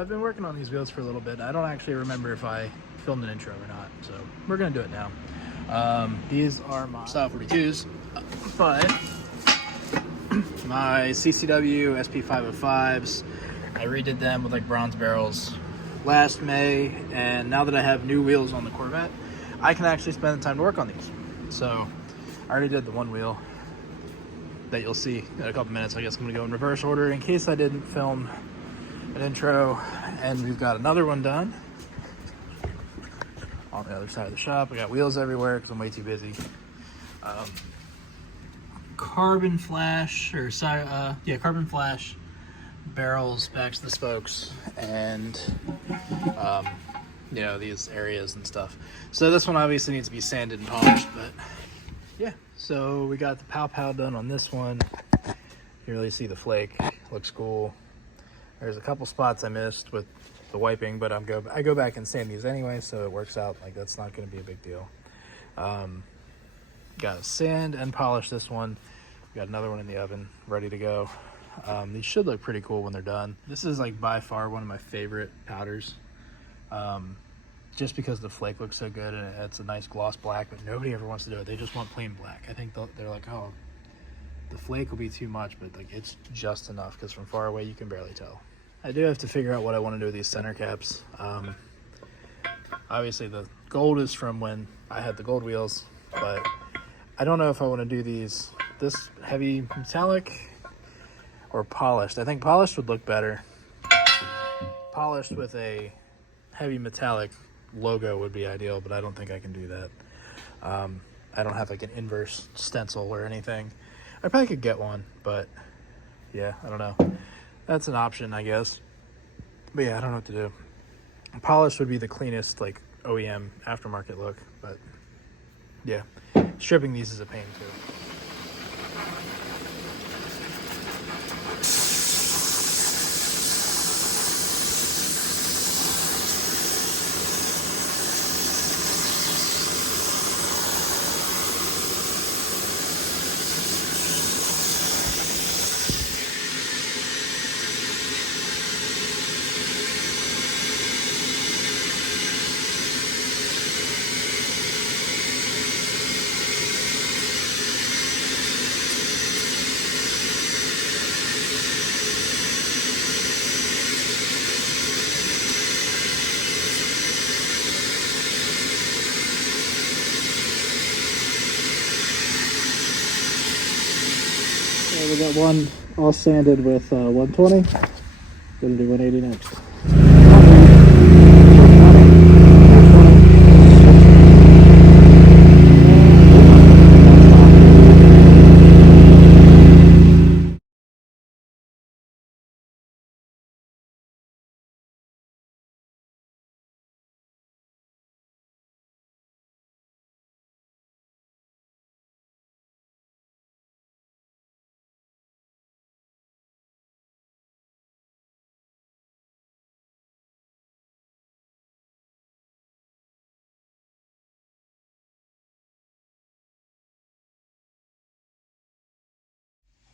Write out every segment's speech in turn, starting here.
I've been working on these wheels for a little bit. I don't actually remember if I filmed an intro or not, so we're gonna do it now. These are my style 42s, but my CCW SP505s, I redid them with like bronze barrels last May, and now that I have new wheels on the Corvette, I can actually spend the time to work on these. So I already did the one wheel that you'll see in a couple minutes. I guess I'm gonna go in reverse order in case I didn't film an intro. And we've got another one done on the other side of the shop. I got wheels everywhere because I'm way too busy. Carbon flash, carbon flash barrels back to the spokes, and you know, these areas and stuff. So this one obviously needs to be sanded and polished, but yeah. So we got the pow done on this one. You can really see the flake. Looks cool. There's a couple spots I missed with the wiping, but I go back and sand these anyway, so it works out. Like, that's not going to be a big deal. Got to sand and polish this one. Got another one in the oven ready to go. These should look pretty cool when they're done. This is like by far one of my favorite powders, just because the flake looks so good, and it's a nice gloss black, but nobody ever wants to do it. They just want plain black. I think they're like, oh, the flake will be too much, but like it's just enough, because from far away you can barely tell. I do have to figure out what I want to do with these center caps. Obviously the gold is from when I had the gold wheels, but I don't know if I want to do this heavy metallic or polished. I think polished would look better. Polished with a heavy metallic logo would be ideal, but I don't think I can do that. I don't have like an inverse stencil or anything. I probably could get one, but yeah, I don't know. That's an option, I guess. But yeah, I don't know what to do. Polished would be the cleanest, like, OEM aftermarket look, but yeah. Stripping these is a pain too. We got one all sanded with 120. Gonna do 180 next.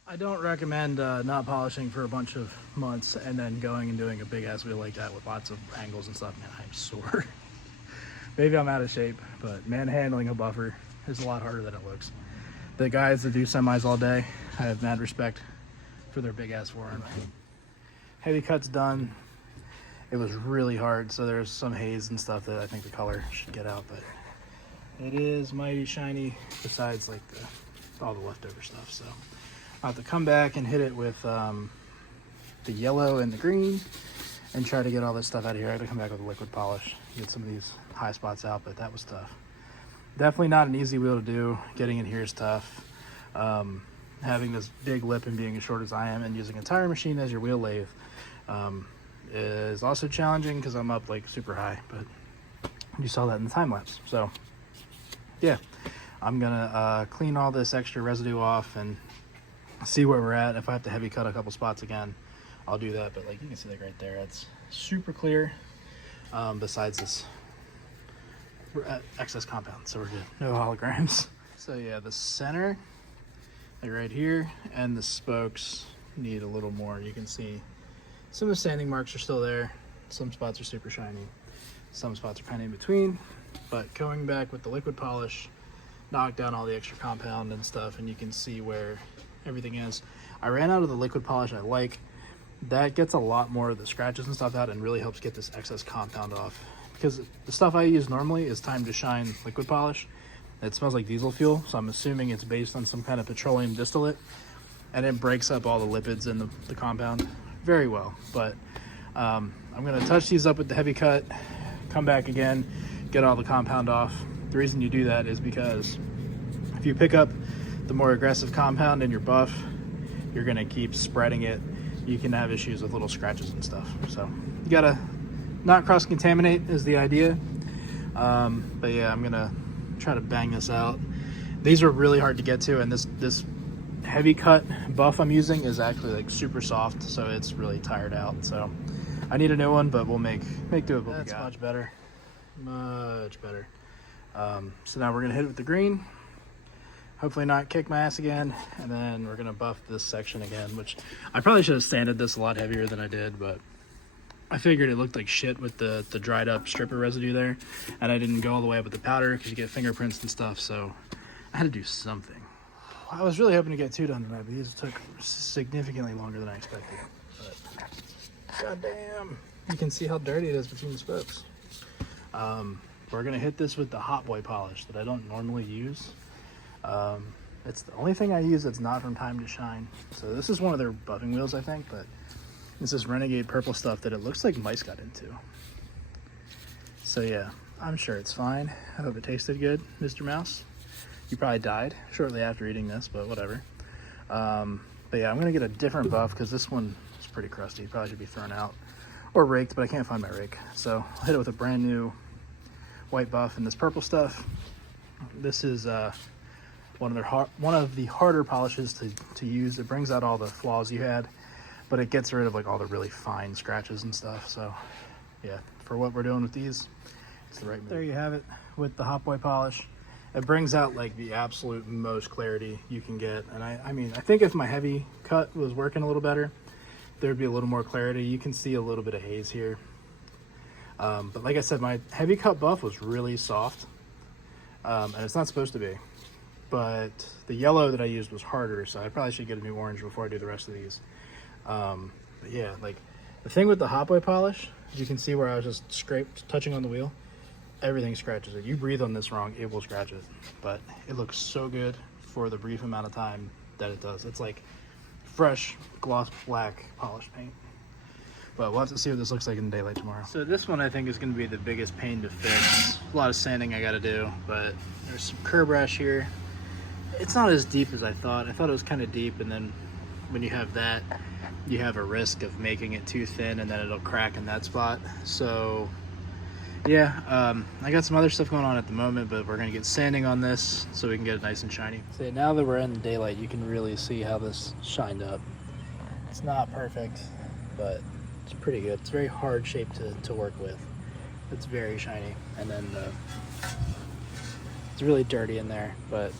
I don't recommend not polishing for a bunch of months and then going and doing a big ass wheel like that with lots of angles and stuff. Man, I'm sore. Maybe I'm out of shape, but manhandling a buffer is a lot harder than it looks. The guys that do semis all day, I have mad respect for their big ass form. Heavy cut's done. It was really hard, so there's some haze and stuff that I think the color should get out, but it is mighty shiny besides like all the leftover stuff. So I'll have to come back and hit it with the yellow and the green and try to get all this stuff out of here. I have to come back with a liquid polish, get some of these high spots out, but that was tough. Definitely not an easy wheel to do. Getting in here is tough. Having this big lip and being as short as I am and using a tire machine as your wheel lathe is also challenging because I'm up like super high, but you saw that in the time lapse. So yeah, I'm gonna clean all this extra residue off and see where we're at. If I have to heavy cut a couple spots again, I'll do that, but like you can see, like right there, it's super clear, besides this excess compound, so we're good. No holograms. So yeah, the center, like right here, and the spokes need a little more. You can see some of the sanding marks are still there. Some spots are super shiny, some spots are kind of in between. But going back with the liquid polish, knock down all the extra compound and stuff, and you can see where everything is. I ran out of the liquid polish I like. That gets a lot more of the scratches and stuff out and really helps get this excess compound off. Because the stuff I use normally is Time to Shine liquid polish. It smells like diesel fuel, so I'm assuming it's based on some kind of petroleum distillate, and it breaks up all the lipids in the compound very well. But I'm gonna touch these up with the heavy cut, come back again, get all the compound off. The reason you do that is because if you pick up the more aggressive compound in your buff, you're gonna keep spreading it. You can have issues with little scratches and stuff. So you gotta not cross-contaminate is the idea. But yeah, I'm gonna try to bang this out. These are really hard to get to, and this heavy cut buff I'm using is actually like super soft, so it's really tired out. So I need a new one, but we'll make do with what we got. That's much better, much better. So now we're gonna hit it with the green, hopefully not kick my ass again, and then we're gonna buff this section again, which I probably should have sanded this a lot heavier than I did, but I figured it looked like shit with the dried up stripper residue there, and I didn't go all the way up with the powder because you get fingerprints and stuff, so I had to do something. I was really hoping to get 2 done tonight, but these took significantly longer than I expected. But goddamn, you can see how dirty it is between the spokes. We're gonna hit this with the Hot Boy polish that I don't normally use. It's the only thing I use that's not from Time to Shine. So this is one of their buffing wheels, I think, but it's this renegade purple stuff that it looks like mice got into. So yeah, I'm sure it's fine. I hope it tasted good, Mr. Mouse. You probably died shortly after eating this, but whatever. But yeah, I'm gonna get a different buff because this one is pretty crusty. Probably should be thrown out or raked, but I can't find my rake. So I'll hit it with a brand new white buff and this purple stuff. This is one of the harder polishes to use. It brings out all the flaws you had, but it gets rid of like all the really fine scratches and stuff. So yeah, for what we're doing with these, it's the right move. There you have it with the Hot Boy polish. It brings out like the absolute most clarity you can get. And I mean, I think if my heavy cut was working a little better, there'd be a little more clarity. You can see a little bit of haze here. But like I said, my heavy cut buff was really soft, and it's not supposed to be. But the yellow that I used was harder, so I probably should get a new orange before I do the rest of these. But yeah, like the thing with the Hot Boy polish, you can see where I was just touching on the wheel. Everything scratches it. You breathe on this wrong, it will scratch it. But it looks so good for the brief amount of time that it does. It's like fresh gloss black polished paint. But we'll have to see what this looks like in daylight tomorrow. So this one I think is going to be the biggest pain to fix. A lot of sanding I got to do, but there's some curb rash here. It's not as deep as I thought. I thought it was kind of deep, and then when you have that, you have a risk of making it too thin and then it'll crack in that spot. So yeah, I got some other stuff going on at the moment, but we're gonna get sanding on this so we can get it nice and shiny. So now that we're in the daylight, you can really see how this shined up. It's not perfect, but it's pretty good. It's very hard shape to work with. It's very shiny, and then it's really dirty in there, but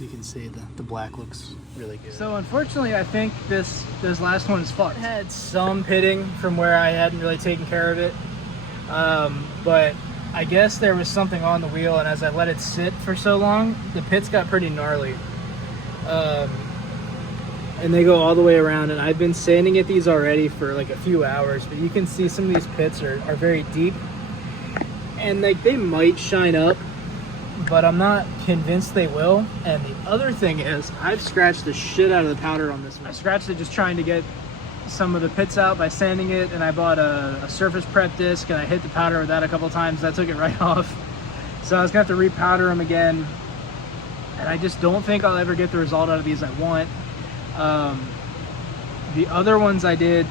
you can see the black looks really good. So unfortunately, I think this last one is fucked. It had some pitting from where I hadn't really taken care of it, but I guess there was something on the wheel, and as I let it sit for so long, the pits got pretty gnarly. And they go all the way around, and I've been sanding at these already for like a few hours, but you can see some of these pits are very deep, and like they might shine up, but I'm not convinced they will. And the other thing is, I've scratched the shit out of the powder on this one. I scratched it just trying to get some of the pits out by sanding it, and I bought a surface prep disc, and I hit the powder with that a couple times. That took it right off. So I was gonna have to repowder them again, and I just don't think I'll ever get the result out of these I want. The other ones I did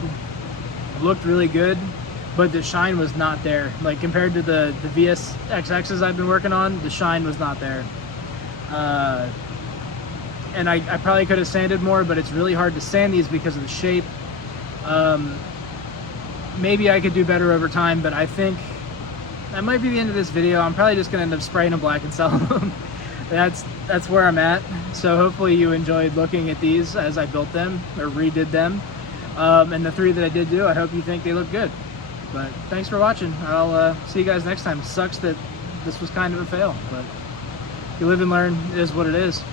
looked really good, but the shine was not there. Like compared to the VSXXs I've been working on, the shine was not there. And I probably could have sanded more, but it's really hard to sand these because of the shape. Maybe I could do better over time, but I think that might be the end of this video. I'm probably just gonna end up spraying them black and selling them. That's where I'm at. So hopefully you enjoyed looking at these as I built them or redid them. And the 3 that I did do, I hope you think they look good. But thanks for watching. I'll see you guys next time. Sucks that this was kind of a fail, but you live and learn. It is what it is.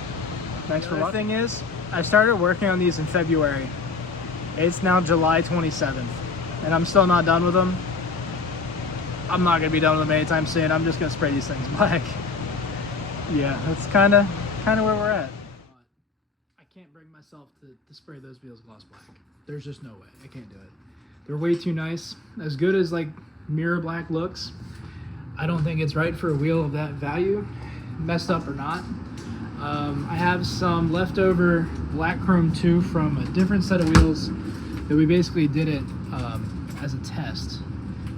Thanks for watching. The thing is, I started working on these in February. It's now July 27th, and I'm still not done with them. I'm not gonna be done with them anytime soon. I'm just gonna spray these things black. Yeah, that's kind of where we're at. I can't bring myself to spray those wheels gloss black. There's just no way. I can't do it. They're way too nice. As good as like mirror black looks, I don't think it's right for a wheel of that value, messed up or not. I have some leftover black chrome 2 from a different set of wheels that we basically did it as a test.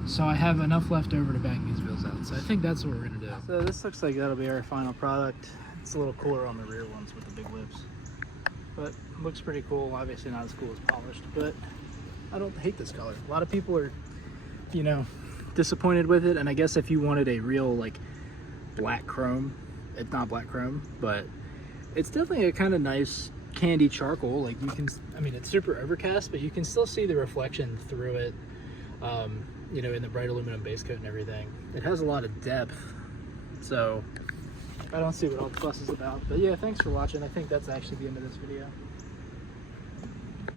So I have enough left over to bang these wheels out. So I think that's what we're gonna do. So this looks like that'll be our final product. It's a little cooler on the rear ones with the big lips, but looks pretty cool. Obviously not as cool as polished, but I don't hate this color. A lot of people are, you know, disappointed with it. And I guess if you wanted a real like black chrome, it's not black chrome, but it's definitely a kind of nice candy charcoal. Like you can, I mean, it's super overcast, but you can still see the reflection through it. You know, in the bright aluminum base coat and everything. It has a lot of depth, so I don't see what all the fuss is about. But yeah, thanks for watching. I think that's actually the end of this video.